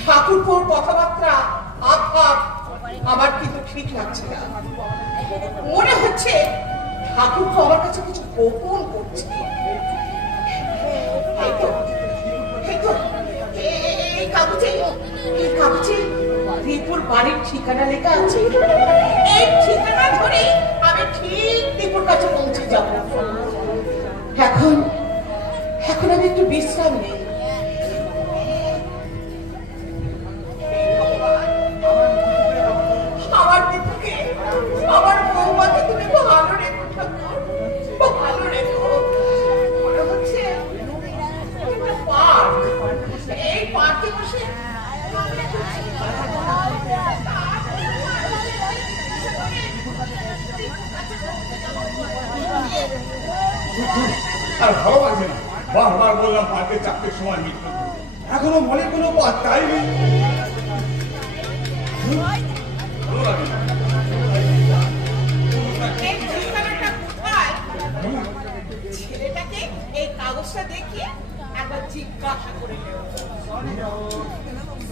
ঠাকুরপোর কথাবার্তা আভাব আমার কিন্তু ঠিক লাগছে না। মনে হচ্ছে ঠাকুরপো আমার কাছে কিছু গোপন করছে। এই কাগজে দীপুর বাড়ির ঠিকানা লেখা আছে। এই ঠিকানা ধরে আমি ঠিক দীপুর কাছে পৌঁছে যাব। এখন আমি একটু বিশ্রাম নেই। আমার দীপুকে, আমার বৌমাকে তুমি ভালো রেখো ঠাকুর, ভালো রেখো। মনে হচ্ছে একটা পার্ক, এই পার্কে বসে আর ভালো লাগছে না। বারবার বললাম পার্কে 4টের সময় মিট করতে, এখনো মনে কোনো পাত্তাই নেই। ভালো লাগে না। ছেলেটাকে এই কাগজটা দেখিয়ে একবার জিজ্ঞাসা করে নেব।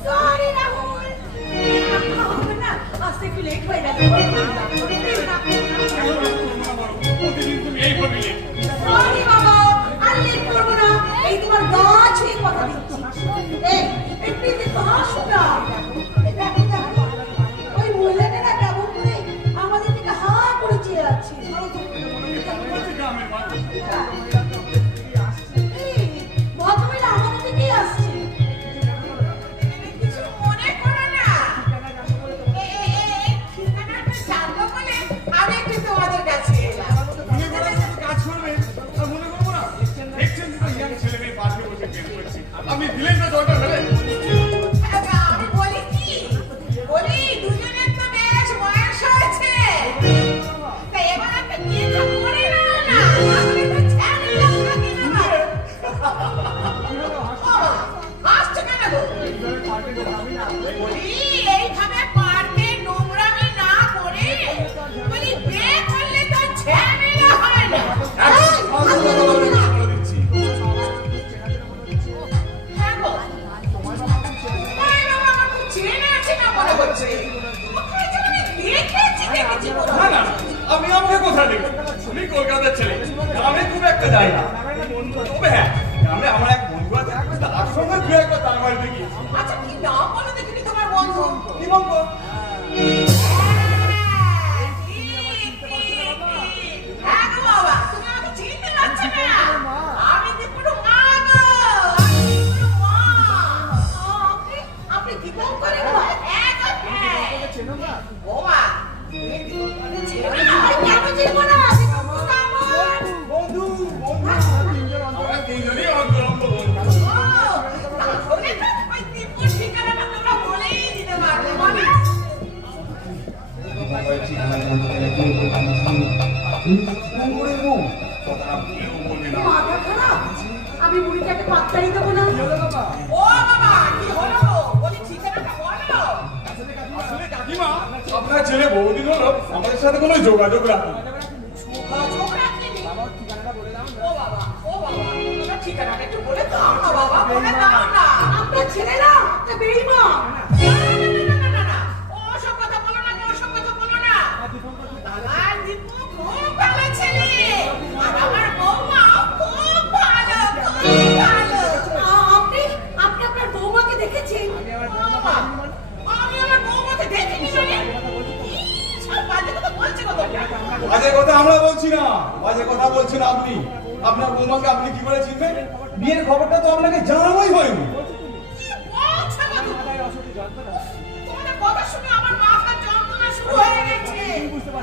সরি রাহুল, না আজকে একটু লেট হয়ে গেছে। প্রতিদিন তুমি এইভাবে সরি বাবা, আর লেট করবো না। এই তোমার গাছ এই কথা দিচ্ছি। এই প্লিজ একটু হাসো না। ওই মহিলাটা না কেমন করে আমাদের দিকে হা করে চেয়ে আছে। ভদ্রমহিলা আমাদের দিকেই আসছে। কিছু মনে করো না। ঠিকানাটা জানবো বলে আমি একটু তোমাদের কাছে এলাম। কাজ করবে আর মনে করবো না। দেখছেন তো ইয়াং ছেলে মেয়ে পাশে বসে গেম করছি, আপনি দিলেন না জলটা ফেলে। আমি বলি কি, বলি দুজনের তো বেশ বয়স হয়েছে, তাই এবার একটা বিয়ে তো করে নাও না, তাহলে তো ঝামেলা থাকে না। হাসছো কেন গো? বলি এইভাবে পার্কে নোংরামি না করে বলি বিয়ে করলে তো ঝামেলা হয় না। দিচ্ছি হ্যাঁ গো, আমার খুব চেনা চেনা মনে হচ্ছে। কোথায় যেন আমি দেখেছি না না, আমি আমাকে কোথায় দেখি? আমি কলকাতার ছেলে, গ্রামে খুব একটা যাই না। তবে হ্যাঁ, গ্রামে আমার এক বন্ধু আছে, তার সঙ্গে দু একবার তার বাড়িতে গিয়েছি। আচ্ছা কি নাম বলো দেখিনি তোমার বন্ধু? দীপঙ্কর। হ্যাঁ গো বাবা, তুমি আমাকে চিনতে পারছো না? আমি দীপুর মা গো, আমি দীপুর মা। আপনি দীপঙ্করের মা? হ্যাঁ গো, হ্যাঁ। বৌমা, তুমি দীপঙ্করকে চেনো না? কেন চিনবো না? দীপঙ্কর তো আমার বন্ধু, আমরা তিনজনই অন্তরঙ্গ বন্ধু। তাহলে তো ওই দীপুর ঠিকানাটা তোমরা বলেই দিতে পারবে, বলো? মাথা খারাপ? আমি বুড়িটাকে পাত্তাই দেবো না। ও বাবা, কি হলো গো? বলি ঠিকানাটা বলো। আসলে কাকিমা, আপনার ছেলে বহুদিন হলো আমাদের সাথে কোনো যোগাযোগ রাখেন। যোগাযোগ রাখেনি? ও বাবা, তোমার ঠিকানাটা একটু বলে দাও না বাবা, বলে দাও না। আপনার ছেলে না একটা বেঈমান। না, ওসব কথা বলো না, ওসব কথা বলো না। আমার দীপু খুব ভালো ছেলে, আর আমার বৌমা খুব ভালো, খুব ভালো। আপনি আপনার বৌমাকে দেখেছেন? বাবা, আমি আমার বৌমাকে দেখিনি মানে? সব বাজে কথা বলছে গো তোমরা। বাজে কথা আমরা বলছি না, বাজে কথা বলছেন আপনি। আপনার বৌমাকে আপনি কি করে চিনবেন? বিয়ের খবরটা তো আপনাকে জানানোই হয়নি। কি বলছো গো তুমি? তোমাদের কথা শুনে আমার মাথার যন্ত্রণা শুরু হয়ে গেছে।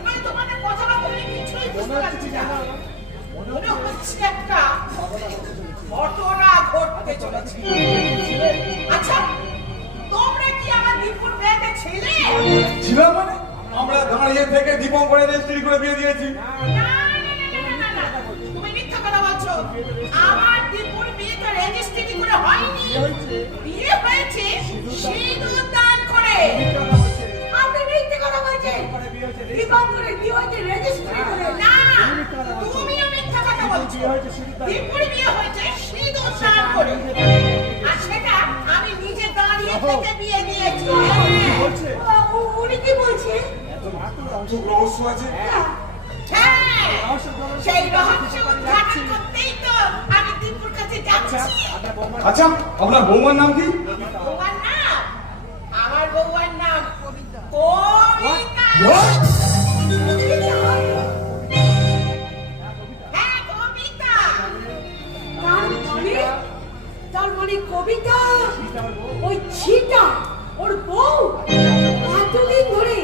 আমি তোমাদের কথাবার্তা আমি কিছুই বুঝতে পারছি না। মনে হচ্ছে একটা ঘটনা ঘটতে চলেছে। আচ্ছা, তোমরা কি আমার দীপুর বিয়েতে ছিলে? ছিলাম মানে? আমরা দাঁড়িয়ে থেকে দীপঙ্করের রেজিস্ট্রি করে বিয়ে দিয়েছি। না, তুমি মিথ্যা কথা বলছো। আমার দীপুর বিয়ে তো রেজিস্ট্রি করে হয়নি, বিয়ে হয়েছে সিঁদুর দান করে। আপনি মিথ্যে কথা বলছেন। দীপঙ্করের বিয়ে হয়েছে রেজিস্ট্রি করে। না, তুমিও মিথ্যা কথা বলছো। দীপুর বিয়ে হয়েছে সিঁদুর দান করে, আর সেটা আমি নিজে দাঁড়িয়ে থেকে বিয়ে দিয়েছে। উনি কি বলছে? রহস্য আছে। হ্যাঁ, সেই রহস্য উদ্ঘাটন করতেই তো আমি দীপুর কাছে যাচ্ছি। আচ্ছা, আপনার বৌমার নাম কি? বৌমার নাম? আমার বৌমার নাম কবিতা। হ্যাঁ, কবিতা। তার মানে কবিতা ওই ছিটা ওর বউ এতদিন ধরে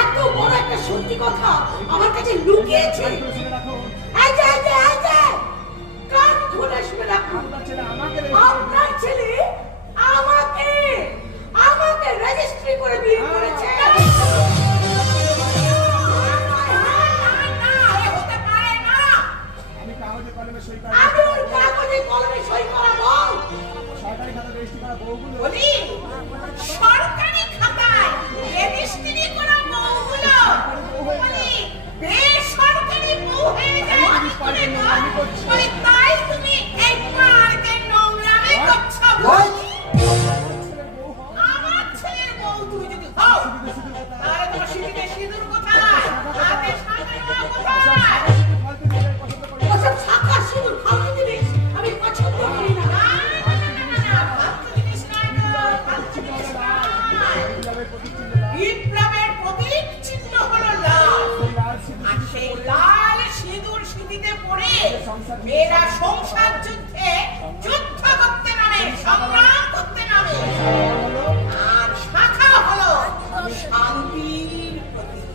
এত বড় একটা সত্যি কথা আমার কাছে লুকিয়েছে। এই যে কান খুলে শুনে রাখুন, আপনার ছেলে আমাকে রেজিস্ট্রি করে বিয়ে করেছে। আমি ওর কাগজে কলমে সই করাবো। বলি সরকারি খাতায় রেজিস্ট্রি করা বউগুলো বলি বেসরকারি বউ হয়ে যায় কি করে গো? বলি তাই তুমি এই মার্কে নোংরামি করছো। আমার ছেলের বউ তুই যদি হও তাহলে তোমার সিঁড়িতে সিঁদুর কোথায়? হাতে সাজানো কোথায়? ওসব শাখা সিঁদুর ফালতু জিনিস আমি পছন্দ করি না। বিপ্লবের প্রতীক চিহ্ন হলো লাল, আর সেই লাল সিঁদুর সিঁথিতে পড়ে মেয়েরা সংসার যুদ্ধে যুদ্ধ করতে নামে, সংগ্রাম করতে নামে। আর শাখা হলো শান্তির প্রতীক।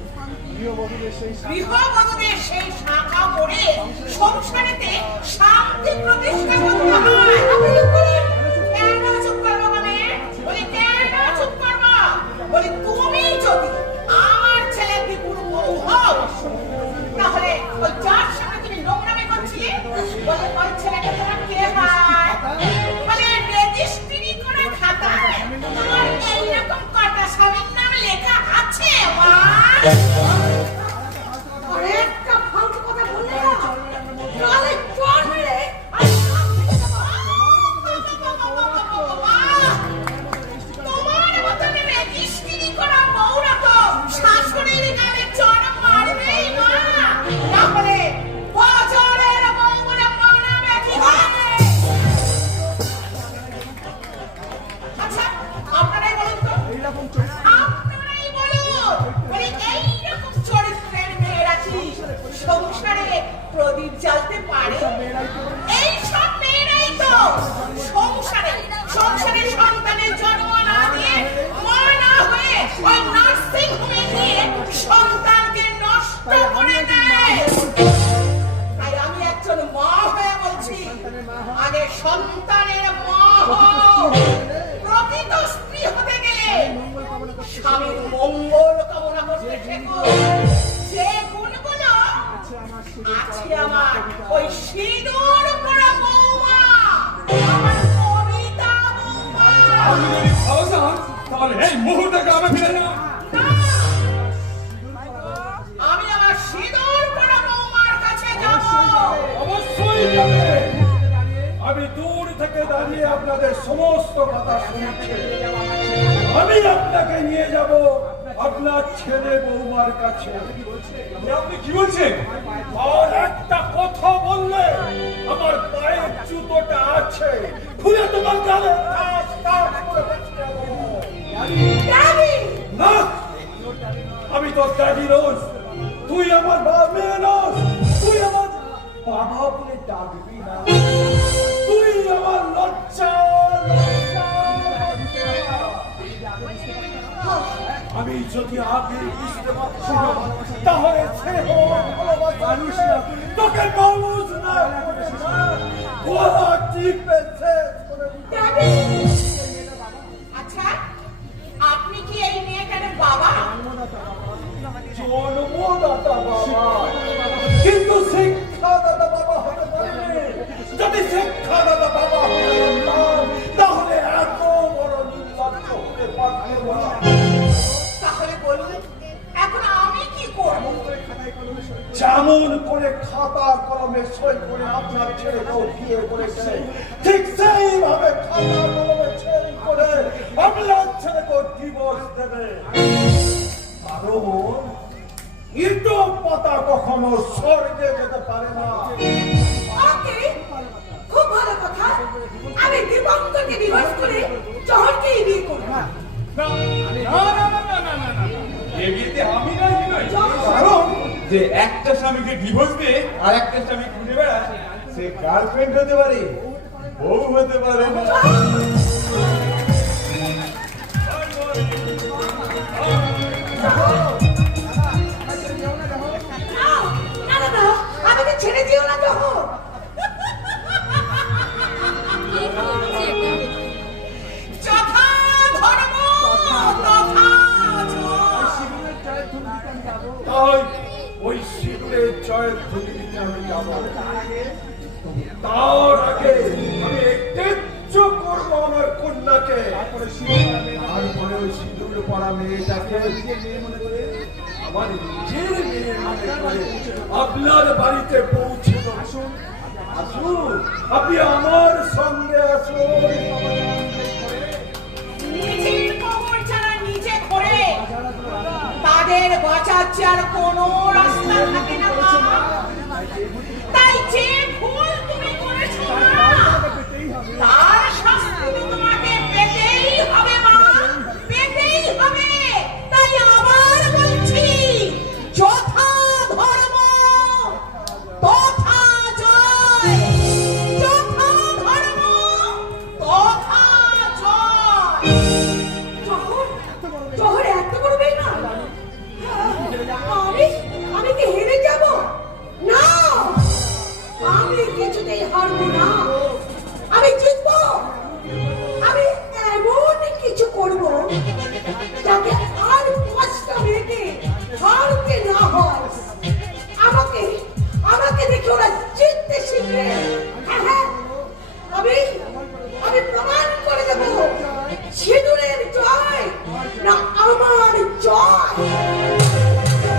গৃহবধূদের সেই শাখা পড়ে সংসারেতে শান্তি প্রতিষ্ঠা করতে হয়। কেন চুপ করবো? বলি কেন চুপ করবো? বলি তুমি যদি আমার ছেলে দীপুর বউ হও তাহলে ওই যার সঙ্গে তুমি নোংরামি করছিলে বলে ওই ছেলেটা তোমার কে হয়? বলে রেজিস্ট্রি করে খাতায় তোমার এইরকম কটা স্বামীর নাম লেখা আছে। একটা ফালতু কথা বললে না তাহলে চোর মেরে তোমার মতন রেজিস্ট্রি করা বউরা তো শাশুড়ির গালে চড় মারবেই না, তাহলে বছরের বউরা মানাবে কি হবে? আচ্ছা আপনারাই বলুন তো, আপনারাই বলুন, বলি এইরকম চরিত্রের মেয়েরা কি সংসারে প্রদীপ জ্বালতে পারে? এই সব মেয়েরাই তো সংসারে সন্তানের জন্ম না দিয়ে মা না হয়ে ওই নার্সিং হোমে গিয়ে সন্তানকে নষ্ট করে দেয়। তাই আমি একজন মা হয়ে বলছি, আগে সন্তানের মা হও। প্রকৃত স্ত্রী হতে গেলে স্বামীর মঙ্গল কামনা করতে শেখো। যে গুণগুলো আছে আমার ওই সিঁদুর পরা বৌমা, আমার কবিতা বৌমা। আপনি যদি ভালো চান তাহলে এই মুহূর্তে গ্রামে ফিরে যান। আমি আমার সিঁদুর পরা বৌমার কাছে যাব। অবশ্যই যাবে। আমি দূর থেকে দাঁড়িয়ে আপনাদের সমস্ত কথা শুনছি। আমি আপনাকে নিয়ে যাব আপনার ছেলে বৌমার কাছে। আপনি কি বলছেন? আর একটা কথা বললে আমার পায়ের জুতোটা আছে খুলে তোমার গালে ঠাস ঠাস করে বেঁচে যাবো। ড্যাডি! না, আমি তোর ড্যাডি রোজ, তুই আমার মেয়ে রোজ, তুই আমার বাবা বলে ডাকবি না। তুই আমার লজ্জা লজ্জা। আমি যদি আগে বুঝতে পারতাম তাহলে সে মানুষ না, তোকে মানুষ না ওরা টিপে শেষ করে দিত। ড্যাডি! আচ্ছা আপনি কি এই মেয়েটার বাবা? জন্মদাতা বাবা, কিন্তু শিক্ষাদাতা বাবা হতে পারেনি। যদি শিক্ষাদাতা বাবা হতে পারতাম তাহলে এত বড় নির্লজ্জ হতে পারতাম না। তাহলে বলুন এখন আমি কি করব? যেমন করে খাতা কলমে সই করে আপনার ছেলেকেও বিয়ে করেছে, ঠিক সেইভাবে খাতা কলমে সই করে আপনার আত্মা কখনো স্বর্গে যেতে পারে না। ওকে, খুব ভালো কথা। আমি দীপঙ্করকে ডিভোর্স করে জহরকেই বিয়ে করব। না না না না না না না না এ বিয়েতে আমি রাজি নই। কারণ যে একটা স্বামীকে ডিভোর্স দিয়ে আর একটা স্বামী ঘুরে বেড়ায় সে গার্লফ্রেন্ড হতে পারে, বউ হতে পারে না। না না না, আমাকে ছেড়ে দিও না জহর। যথা ধর্ম তথা তাই ওই সিঁদুরের জয়ের ধ্বনি দিতে আমি যাব। তার আগে আমি তেজ্য করবো আমার কন্যাকে, তারপরে ওই সিঁদুর পরা মেয়েটাকে আমার নিজের মেয়ে মনে করে আপনার বাড়িতে পৌঁছে দেব। আসুন, আপনি আমার সঙ্গে